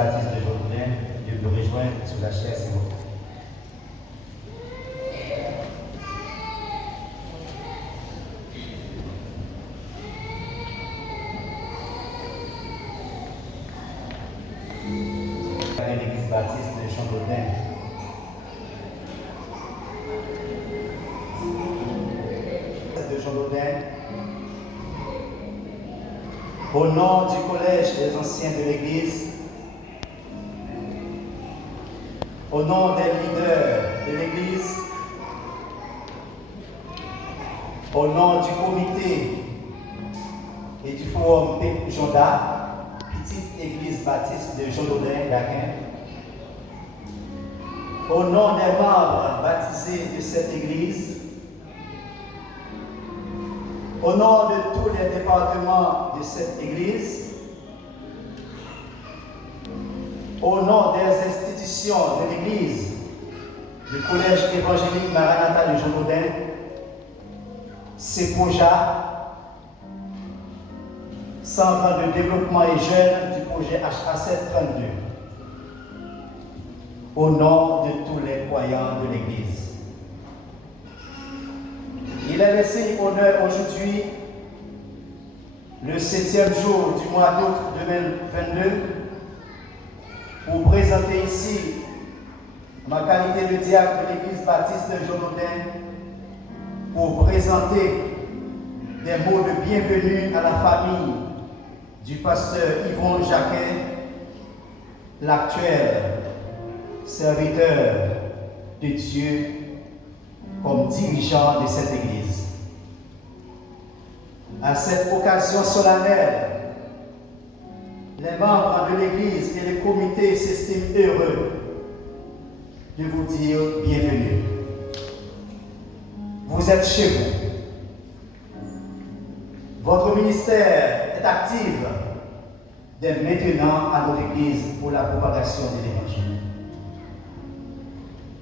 baptiste de Jourdain de nous rejoindre sur la chaire, s'il vous plaît. L'église baptiste de Jourdain. De Jourdain. Au nom du collège des anciens de l'église, au nom des leaders de l'église, au nom du comité et du forum Jonda, petite église baptiste de Jourdain d'Aquin, au nom des membres baptisés de cette église, au nom de tous les départements de cette église, au nom des institutions de l'église, du collège évangélique Maranatha de Jourdain, CEPOJA, Centre de développement et jeunes du projet HA732, au nom de tous les croyants de l'église. Il est laissé honneur aujourd'hui, le 7e jour du mois d'août 2022, pour présenter ici ma qualité de diacre de l'église baptiste de Jourdain, pour présenter des mots de bienvenue à la famille du pasteur Yvon Jacquet, l'actuel serviteur de Dieu comme dirigeant de cette église. À cette occasion solennelle, les membres de l'église et les comités s'estiment heureux de vous dire bienvenue. Vous êtes chez vous. Votre ministère est actif dès maintenant à notre église pour la propagation de l'évangile.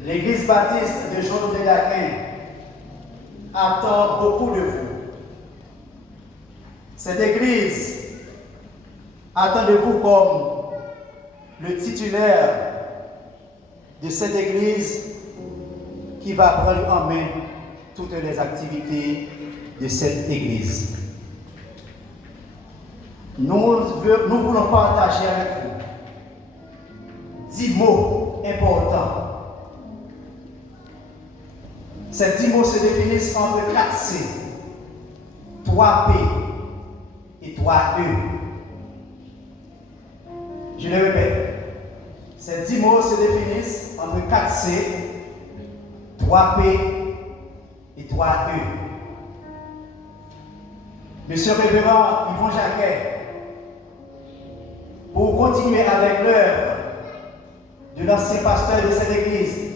L'église baptiste de Jourdain d'Aquin attend beaucoup de vous. Cette église attend de vous comme le titulaire de cette église qui va prendre en main toutes les activités de cette église. Nous voulons partager avec vous 10 mots importants. Ces 10 mots se définissent entre 4 C, 3 P et 3 E. Je le répète. Ces 10 mots se définissent entre 4 C, 3 P et 3 E. Monsieur le révérend Yvon Jacquet, pour continuer avec l'œuvre de l'ancien pasteur de cette église,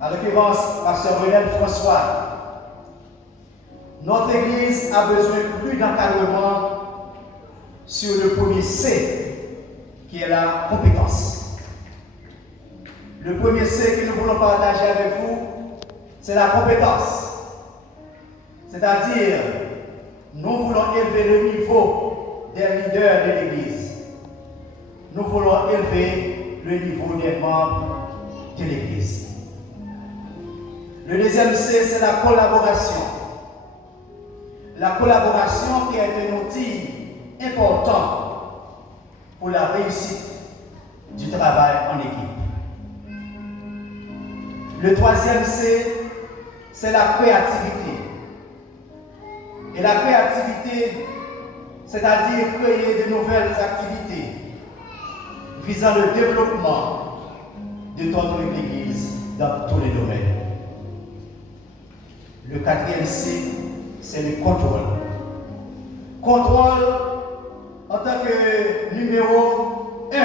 à l'occurrence, pasteur Renel François, notre église a besoin plus d'encadrement sur le premier C, qui est la compétence. Le premier C que nous voulons partager avec vous, c'est la compétence. C'est-à-dire, nous voulons élever le niveau des leaders de l'église. Nous voulons élever le niveau des membres de l'église. Le deuxième C, c'est la collaboration. La collaboration qui est un outil important pour la réussite du travail en équipe. Le troisième C, c'est la créativité. Et la créativité, c'est-à-dire créer de nouvelles activités visant le développement de notre Église dans tous les domaines. Le quatrième C, c'est le contrôle. Contrôle en tant que numéro 1,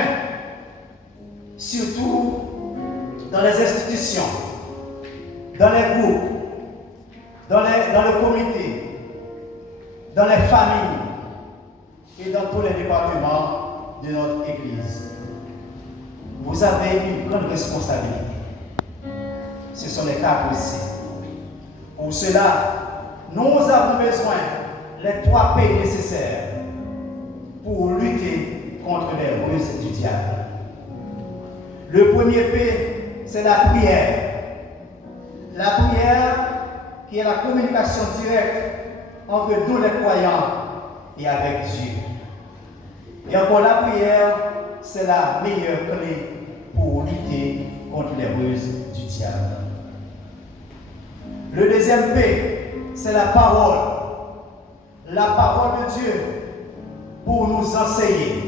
surtout dans les institutions, dans les groupes, dans le comité, dans les familles et dans tous les départements de notre Église. Vous avez une grande responsabilité. Ce sont les 4 C. Pour cela, nous avons besoin des 3 P nécessaires pour lutter contre les ruses du diable. Le premier P, c'est la prière. La prière qui est la communication directe entre nous les croyants et avec Dieu. Et encore la prière, c'est la meilleure clé pour lutter contre les ruses du diable. Le deuxième P, c'est la parole. La parole de Dieu pour nous enseigner.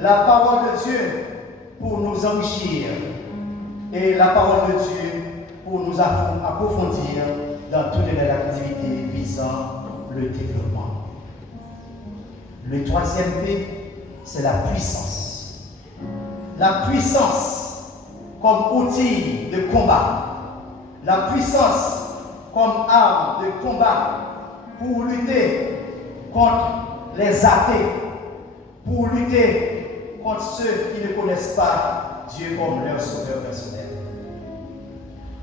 La parole de Dieu pour nous enrichir. Et la parole de Dieu pour nous approfondir dans toutes les activités visant le développement. Le troisième P, c'est la puissance. La puissance comme outil de combat. La puissance comme arme de combat pour lutter contre les athées, pour lutter contre ceux qui ne connaissent pas Dieu comme leur sauveur personnel.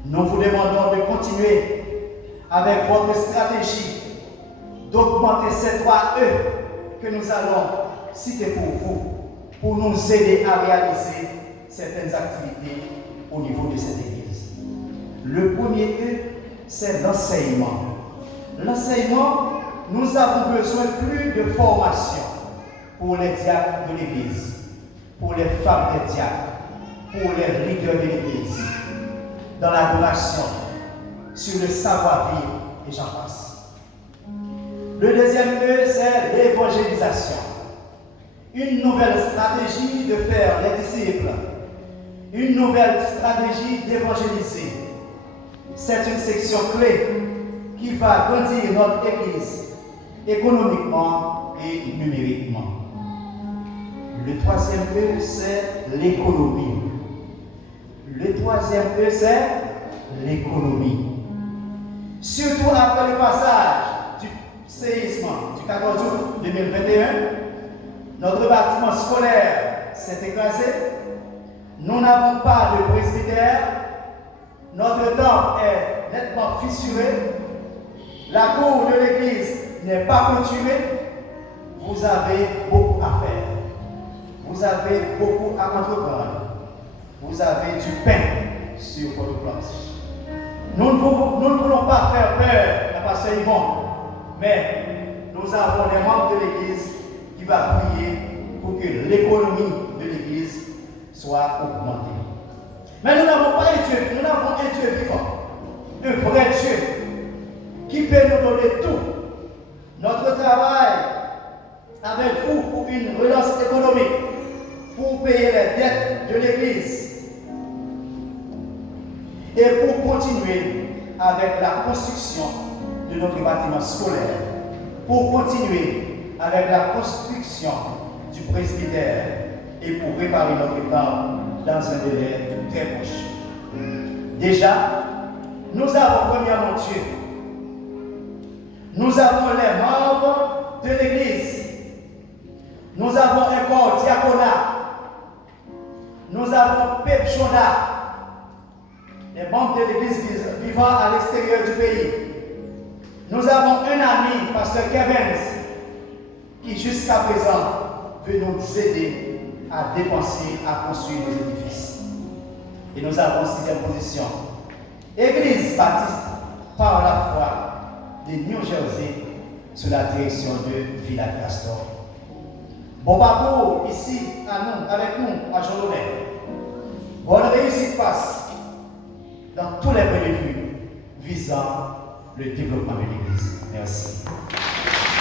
Nous vous demandons de continuer avec votre stratégie d'augmenter ces 3 E que nous allons citer pour vous, pour nous aider à réaliser certaines activités au niveau de cette Église. Le premier E, c'est l'enseignement. L'enseignement, nous avons besoin plus de formation pour les diacres de l'Église, pour les femmes des diacres, pour les leaders de l'Église, dans l'adoration, sur le savoir-vivre, et j'en passe. Le deuxième E, c'est l'évangélisation. Une nouvelle stratégie de faire les disciples, une nouvelle stratégie d'évangéliser. C'est une section clé qui va grandir notre Église économiquement et numériquement. Le troisième E, c'est l'économie. Le troisième E, c'est l'économie. Surtout après le passage du séisme du 14 août 2021, notre bâtiment scolaire s'est écrasé. Nous n'avons pas de presbytère. Notre temple est nettement fissuré. La cour de l'église n'est pas clôturée. Vous avez beaucoup à faire. Vous avez beaucoup à entreprendre. Vous avez du pain sur votre planche. Nous ne voulons pas faire peur à pasteur Yvon, mais nous avons des membres de l'église qui vont prier pour que l'économie de l'église soit augmentée. Mais nous n'avons pas un Dieu, nous avons un Dieu vivant, un vrai Dieu qui peut nous donner tout. Notre travail avec vous pour une relance économique, pour payer les dettes de l'Église et pour continuer avec la construction de notre bâtiment scolaire, pour continuer avec la construction du presbytère et pour réparer notre temple dans un délai très proche. Déjà, nous avons premièrement Dieu. Nous avons les membres de l'Église. Nous avons un corps diaconat. Nous avons Pep Jonda, les membres de l'Église vivant à l'extérieur du pays. Nous avons un ami, pasteur Kevin, qui jusqu'à présent veut nous aider à dépenser, à construire nos édifices. Et nous avons 6e position. Église baptiste par la foi de New Jersey sous la direction de Village Castor. Bon parcours ici avec nous à Jean-Lonnet. Bonne réussite passe dans tous les points de vue visant le développement de l'Église. Merci.